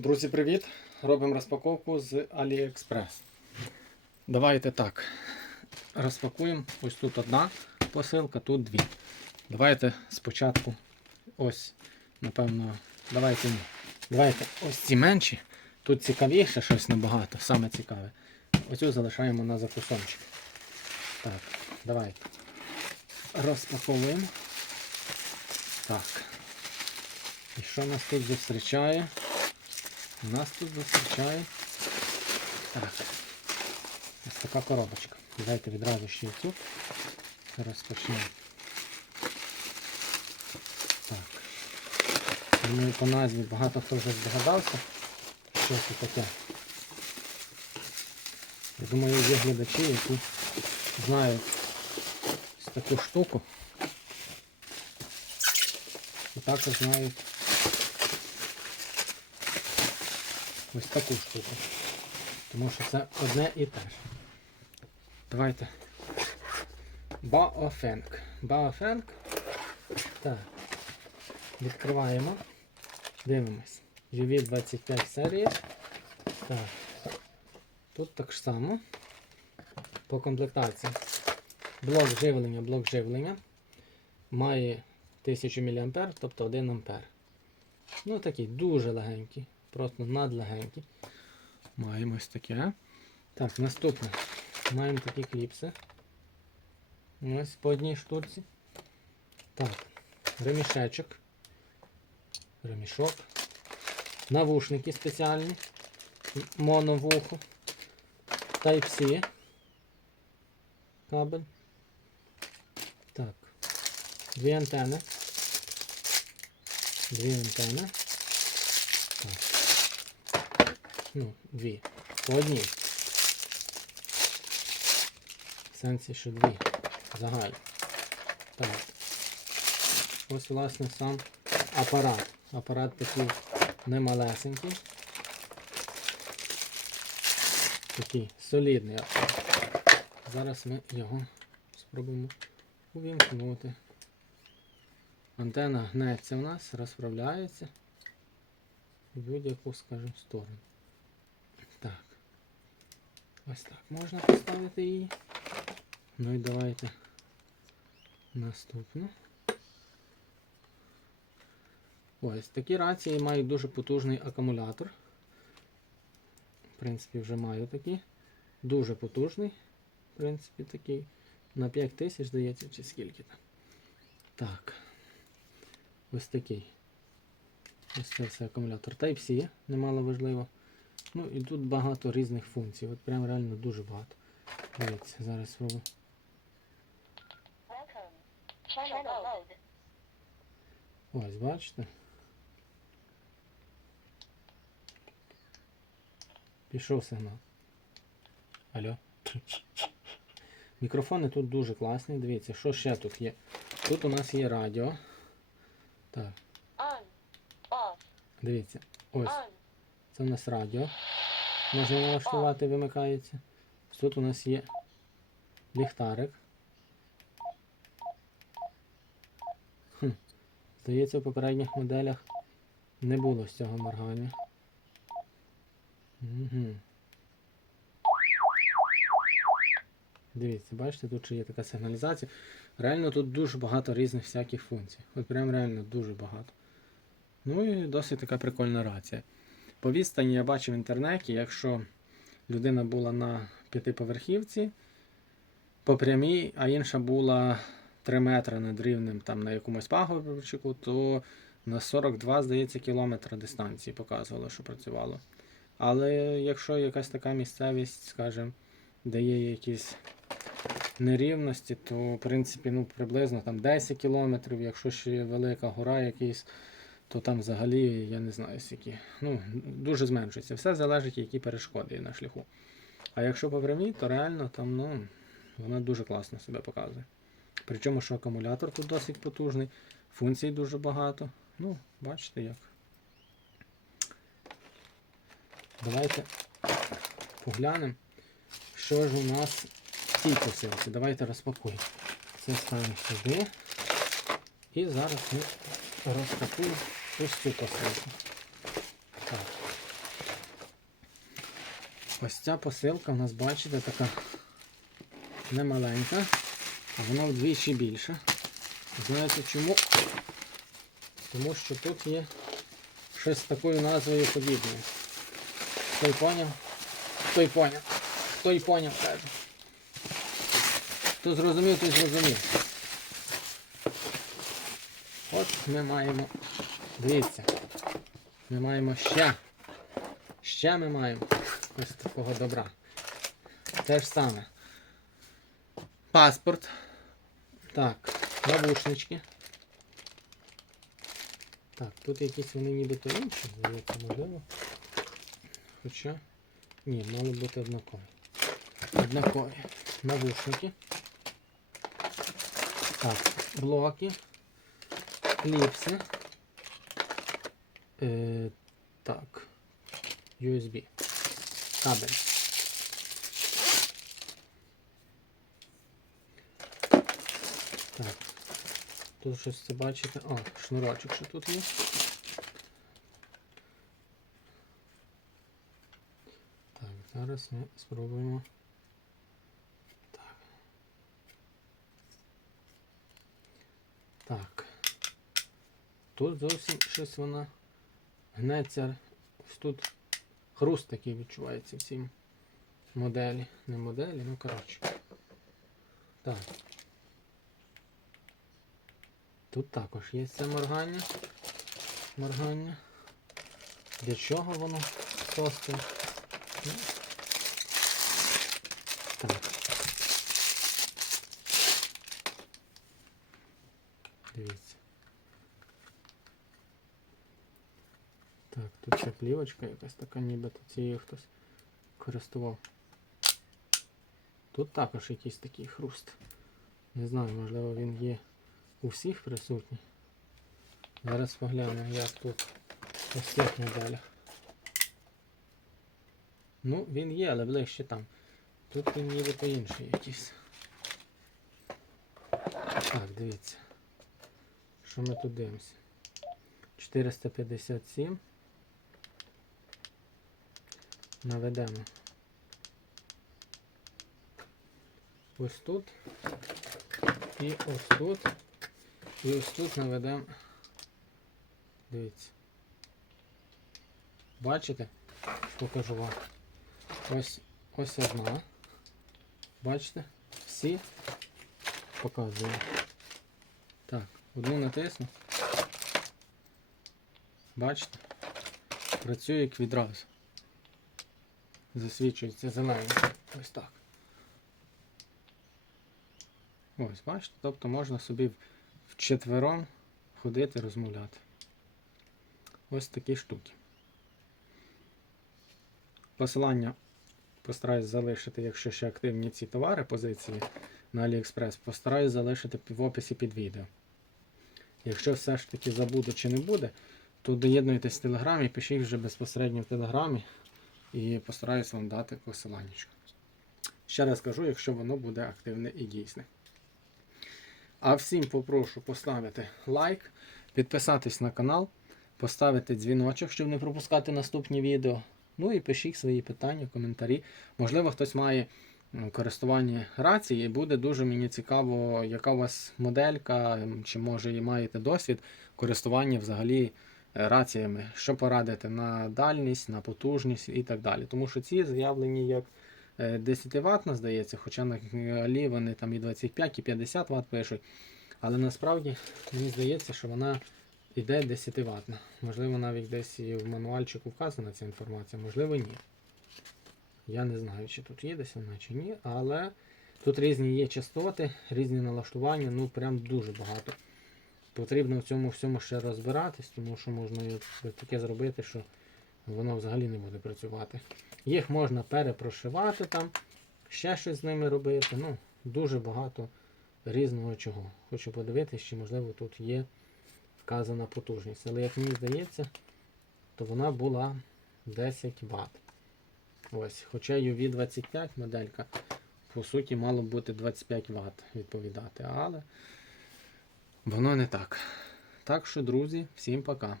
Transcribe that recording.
Друзі, привіт! Робимо розпаковку з AliExpress. Давайте так. Розпакуємо. Ось тут одна посилка, тут дві. Давайте спочатку ось, напевно, давайте ні. Давайте ось ці менші. Тут цікавіше щось набагато, саме цікаве. Оцю залишаємо на закусончик. Так, давайте. Розпаковуємо. Так. І що нас тут зустрічає? Нас тут зустрічає так. Ось така коробочка. Давайте відразу ще й цю розпочнемо. Так. Думаю, по назві багато хто вже здогадався, що це таке. Я думаю, є глядачі, які знають таку штуку. І також знають ось таку штуку. Тому що це одне і те ж. Давайте. Баофенк. Баофенк. Так. Відкриваємо. Дивимось. UV25 серії. Так. Тут так само. По комплектації. Блок живлення, блок живлення. Має 1000 мА, тобто 1 А. Ну такий дуже легенький. Просто надлегенький. Маємо ось таке. Так, наступне. Маємо такі кліпси. Ось по одній штуці. Так, ремішечок. Ремішок. Навушники спеціальні. Моновухо. Type-C. Кабель. Так. Дві антени. Дві антени. Так. Ну, дві. По одній. В сенсі, що дві. Загально. Так. Ось, власне, сам апарат. Апарат такий немалесенький. Такий солідний апарат. Зараз ми його спробуємо увімкнути. Антена гнеться в нас, розправляється в будь-яку, скажімо, сторону. Ось так можна поставити її. Ну і давайте наступну. Ось такі рації мають дуже потужний акумулятор. В принципі, вже маю такий. Дуже потужний. В принципі, такий. На 5000, здається, чи скільки там. Так. Ось такий. Ось це все акумулятор Type-C, немало важливо. Ну і тут багато різних функцій. От прям реально дуже багато. Дивіться, зараз спробую. Ось, бачите? Пішов сигнал. Алло. Мікрофони тут дуже класні. Дивіться, що ще тут є. Тут у нас є радіо. Так, дивіться. Ось. Це у нас радіо. Можна налаштувати, вимикається. Тут у нас є ліхтарик. Хм. Здається, в попередніх моделях не було з цього моргання. Угу. Дивіться, бачите, тут ще є така сигналізація. Реально тут дуже багато різних всяких функцій. От прям реально дуже багато. Ну і досить така прикольна рація. По відстані я бачив в інтернеті, якщо людина була на п'ятиповерхівці по прямій, а інша була 3 метри над рівнем там на якомусь пагорбчику, то на 42, здається, кілометра дистанції показувало, що працювало. Але якщо якась така місцевість, скажімо, де є якісь нерівності, то в принципі ну, приблизно там 10 кілометрів, якщо ще є велика гора якийсь, то там взагалі я не знаю скільки. Ну, дуже зменшується. Все залежить, які перешкоди є на шляху. А якщо по прямій, то реально там, ну, вона дуже класно себе показує. Причому, що акумулятор тут досить потужний, функцій дуже багато. Ну, бачите як. Давайте поглянемо, що ж у нас в цій посилці. Давайте розпакуємо. Це ставимо сюди. І зараз ми розпакуємо ось цю посилку. Так. Ось ця посилка у нас, бачите, така немаленька, а вона вдвічі більша. Знаєте чому? Тому що тут є щось з такою назвою подібною. Хто й поняв? Хто й поняв? Хто й поняв, каже. Хто зрозумів, той зрозумів. От ми маємо. Дивіться. Ми маємо ще. Ще ми маємо ось такого добра. Те ж саме. Паспорт. Так, навушнички. Так, тут якісь вони нібито інші, здається, можливо. Хоча. Ні, мали бути однакові. Однакові. Навушники. Так, блоки. Кліпси. Е, так. USB. Кабель. Так. Тут щось це бачите. О, шнурочок що тут є. Так, зараз ми спробуємо. Так. Так. Тут зовсім щось вона гнеться. Ось тут хруст такий відчувається в цій моделі. Не моделі, ну коротше. Так. Тут також є це моргання. Моргання. Для чого воно сости? Ну. Так. Дивіться. Так, тут ця плівочка якась така, ніби цією хтось користував. Тут також якийсь такий хруст. Не знаю, можливо він є у всіх присутній. Зараз поглянемо, як тут у цих моделях. Ну, він є, але ближче там. Тут він ніби по інший якийсь. Так, дивіться. Що ми тут дивимося? 457. Наведемо. Ось тут. І ось тут. І ось тут наведемо. Дивіться. Бачите? Покажу вам. Ось ось одна. Бачите? Всі показую. Так, одну натисну. Бачите? Працює як відразу. Засвічується зеленим. Ось так. Ось, бачите, тобто можна собі вчетвером ходити, розмовляти. Ось такі штуки. Посилання постараюсь залишити, якщо ще активні ці товари, позиції на AliExpress, постараюсь залишити в описі під відео. Якщо все ж таки забуду чи не буде, то доєднуйтесь в Телеграмі, пишіть вже безпосередньо в Телеграмі і постараюсь вам дати посилання. Ще раз кажу, якщо воно буде активне і дійсне. А всім попрошу поставити лайк, підписатись на канал, поставити дзвіночок, щоб не пропускати наступні відео. Ну і пишіть свої питання, коментарі. Можливо, хтось має користування рації, і буде дуже мені цікаво, яка у вас моделька, чи може і маєте досвід користування взагалі раціями, що порадити на дальність, на потужність і так далі. Тому що ці заявлені як 10 Вт, здається, хоча на Алі вони там і 25, і 50 Вт пишуть. Але насправді мені здається, що вона йде 10 Вт. Можливо, навіть десь і в мануальчику вказана ця інформація, можливо, ні. Я не знаю, чи тут є десь вона, чи ні, але тут різні є частоти, різні налаштування, ну прям дуже багато. Потрібно в цьому всьому ще розбиратись, тому що можна таке зробити, що воно взагалі не буде працювати. Їх можна перепрошивати там, ще щось з ними робити. Ну, дуже багато різного чого. Хочу подивитися, чи можливо тут є вказана потужність. Але як мені здається, то вона була 10 Вт. Ось, хоча UV25 моделька, по суті, мало бути 25 Вт відповідати, але воно не так. Так що, друзі, всім пока.